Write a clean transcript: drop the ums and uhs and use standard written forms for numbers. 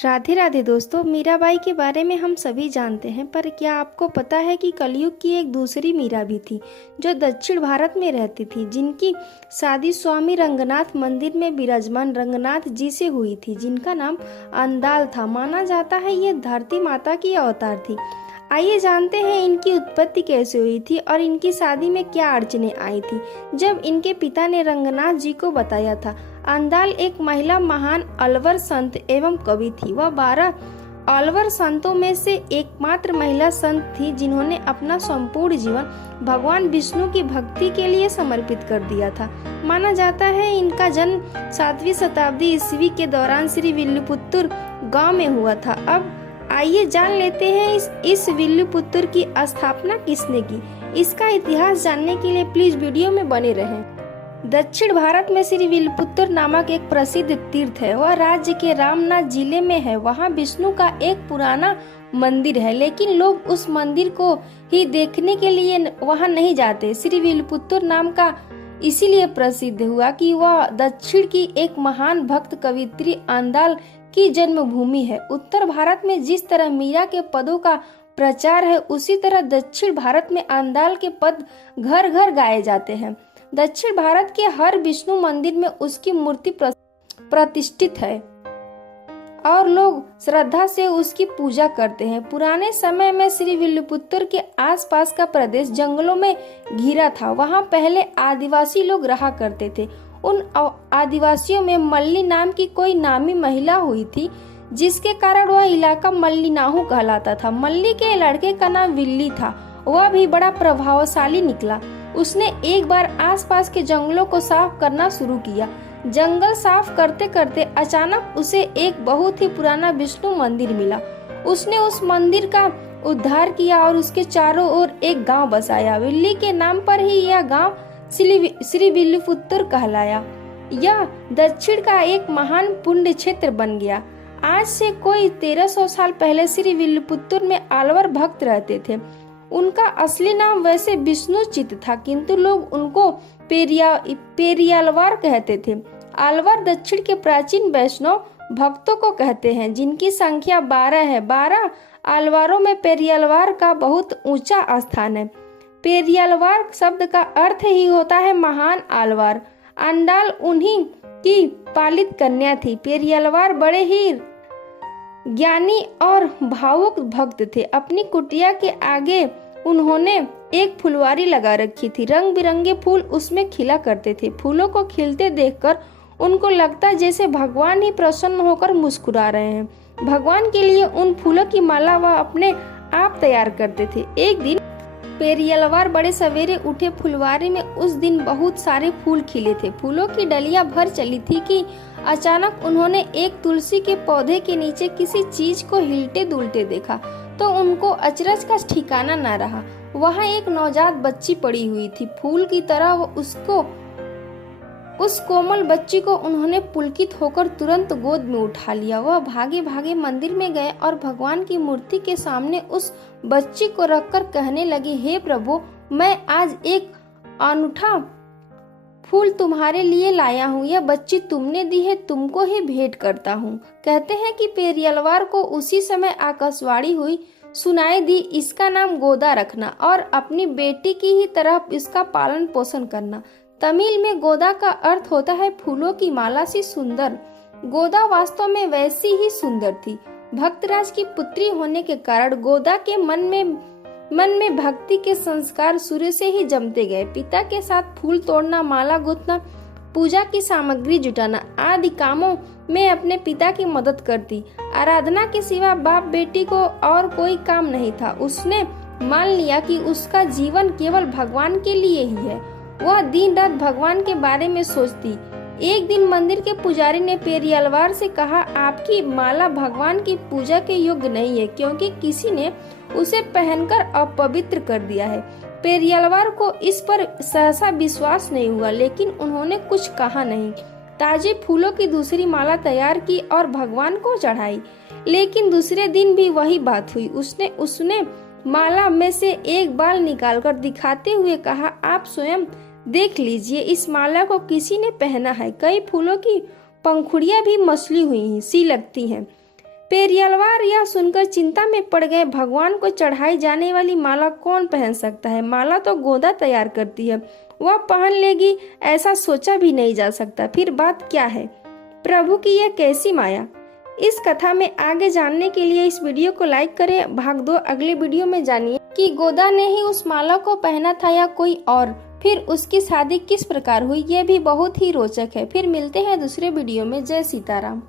राधे राधे दोस्तों, मीराबाई के बारे में हम सभी जानते हैं, पर क्या आपको पता है कि कलयुग की एक दूसरी मीरा भी थी जो दक्षिण भारत में रहती थी, जिनकी शादी स्वामी रंगनाथ मंदिर में विराजमान रंगनाथ जी से हुई थी, जिनका नाम अंदाल था। माना जाता है ये धरती माता की अवतार थी। आइए जानते हैं इनकी उत्पत्ति कैसे हुई थी और इनकी शादी में क्या अड़चने आई थी जब इनके पिता ने रंगनाथ जी को बताया था। अंदाल एक महिला महान अलवर संत एवं कवि थी। वह 12 अलवर संतों में से एकमात्र महिला संत थी जिन्होंने अपना संपूर्ण जीवन भगवान विष्णु की भक्ति के लिए समर्पित कर दिया था। माना जाता है इनका जन्म 7वीं शताब्दी ईस्वी के दौरान श्री विल्लुपुत्तूर गांव में हुआ था। अब आइए जान लेते हैं इस विल्लुपुत्तूर की स्थापना किसने की। इसका इतिहास जानने के लिए प्लीज वीडियो में बने रहें। दक्षिण भारत में श्री विल्लुपुत्तूर नामक एक प्रसिद्ध तीर्थ है। वह राज्य के रामनाथ जिले में है। वहाँ विष्णु का एक पुराना मंदिर है, लेकिन लोग उस मंदिर को ही देखने के लिए वहाँ नहीं जाते। श्री विल्लुपुत्तूर नाम का इसीलिए प्रसिद्ध हुआ कि वह दक्षिण की एक महान भक्त कवियत्री अंदाल की जन्मभूमि है। उत्तर भारत में जिस तरह मीरा के पदों का प्रचार है, उसी तरह दक्षिण भारत में अंदाल के पद घर घर गाए जाते हैं। दक्षिण भारत के हर विष्णु मंदिर में उसकी मूर्ति प्रतिष्ठित है और लोग श्रद्धा से उसकी पूजा करते हैं। पुराने समय में श्री विल्लुपुत्तूर के आसपास का प्रदेश जंगलों में घिरा था। वहां पहले आदिवासी लोग रहा करते थे। उन आदिवासियों में मल्ली नाम की कोई नामी महिला हुई थी, जिसके कारण वह इलाका मल्लीनाहू कहलाता था। मल्ली के लड़के का नाम विल्ली था। वह भी बड़ा प्रभावशाली निकला। उसने एक बार आसपास के जंगलों को साफ करना शुरू किया। जंगल साफ करते करते अचानक उसे एक बहुत ही पुराना विष्णु मंदिर मिला। उसने उस मंदिर का उद्धार किया और उसके चारों ओर एक गांव बसाया। विल्ली के नाम पर ही यह गांव श्री विल्लुपुत्तूर कहलाया। यह दक्षिण का एक महान पुण्य क्षेत्र बन गया। आज से कोई 1300 साल पहले श्री विल्लुपुत्तूर में अलवर भक्त रहते थे। उनका असली नाम वैसे विष्णुचित था, किंतु लोग उनको पेरियालवार कहते थे। अलवर दक्षिण के प्राचीन वैष्णव भक्तों को कहते हैं, जिनकी संख्या 12 है। 12 अलवारों में पेरियालवार का बहुत ऊंचा स्थान है। पेरियालवार शब्द का अर्थ ही होता है महान आलवार। अंडाल उन्हीं की पालित कन्या थी। पेरियालवार बड़े ही ज्ञानी और भावुक भक्त थे। अपनी कुटिया के आगे उन्होंने एक फुलवारी लगा रखी थी। रंग बिरंगे फूल उसमें खिला करते थे। फूलों को खिलते देखकर उनको लगता जैसे भगवान ही प्रसन्न होकर मुस्कुरा रहे हैं। भगवान के लिए उन फूलों की माला वह अपने आप तैयार करते थे। एक दिन पेरियालवार बड़े सवेरे उठे। फुलवारी में उस दिन बहुत सारे फूल खिले थे। फूलों की डलियां भर चली थी कि अचानक उन्होंने एक तुलसी के पौधे के नीचे किसी चीज को हिलते डुलते देखा, तो उनको अचरज का ठिकाना न रहा। वहां एक नवजात बच्ची पड़ी हुई थी। फूल की तरह उस कोमल बच्ची को उन्होंने पुलकित होकर तुरंत गोद में उठा लिया। वह भागे भागे मंदिर में गए और भगवान की मूर्ति के सामने उस बच्ची को रखकर कहने लगे, हे प्रभु, मैं आज एक अनूठा फूल तुम्हारे लिए लाया हूँ। यह बच्ची तुमने दी है, तुमको ही भेंट करता हूँ। कहते हैं कि पेरियालवार को उसी समय आकाशवाणी हुई, सुनाई दी, इसका नाम गोदा रखना और अपनी बेटी की ही तरह इसका पालन पोषण करना। तमिल में गोदा का अर्थ होता है फूलों की माला सी सुंदर। गोदा वास्तव में वैसी ही सुंदर थी। भक्तराज की पुत्री होने के कारण गोदा के मन में भक्ति के संस्कार सूर्य से ही जमते गए। पिता के साथ फूल तोड़ना, माला गूंथना, पूजा की सामग्री जुटाना आदि कामों में अपने पिता की मदद करती। आराधना के सिवा बाप बेटी को और कोई काम नहीं था। उसने मान लिया कि उसका जीवन केवल भगवान के लिए ही है। वह दिन रात भगवान के बारे में सोचती। एक दिन मंदिर के पुजारी ने पेरियालवार से कहा, आपकी माला भगवान की पूजा के योग्य नहीं है, क्योंकि किसी ने उसे पहनकर अपवित्र कर दिया है। पेरियालवार को इस पर सहसा विश्वास नहीं हुआ, लेकिन उन्होंने कुछ कहा नहीं। ताजे फूलों की दूसरी माला तैयार की और भगवान को चढ़ाई। लेकिन दूसरे दिन भी वही बात हुई। उसने माला में से एक बाल निकालकर दिखाते हुए कहा, आप स्वयं देख लीजिए, इस माला को किसी ने पहना है। कई फूलों की पंखुड़ियां भी मसली हुई सी लगती हैं। पेरियालवार यह सुनकर चिंता में पड़ गए। भगवान को चढ़ाई जाने वाली माला कौन पहन सकता है? माला तो गोदा तैयार करती है, वह पहन लेगी, ऐसा सोचा भी नहीं जा सकता। फिर बात क्या है? प्रभु की यह कैसी माया? इस कथा में आगे जानने के लिए इस वीडियो को लाइक करें। भाग 2 अगले वीडियो में जानिए कि गोदा ने ही उस माला को पहना था या कोई और। फिर उसकी शादी किस प्रकार हुई, यह भी बहुत ही रोचक है। फिर मिलते हैं दूसरे वीडियो में। जय सीताराम।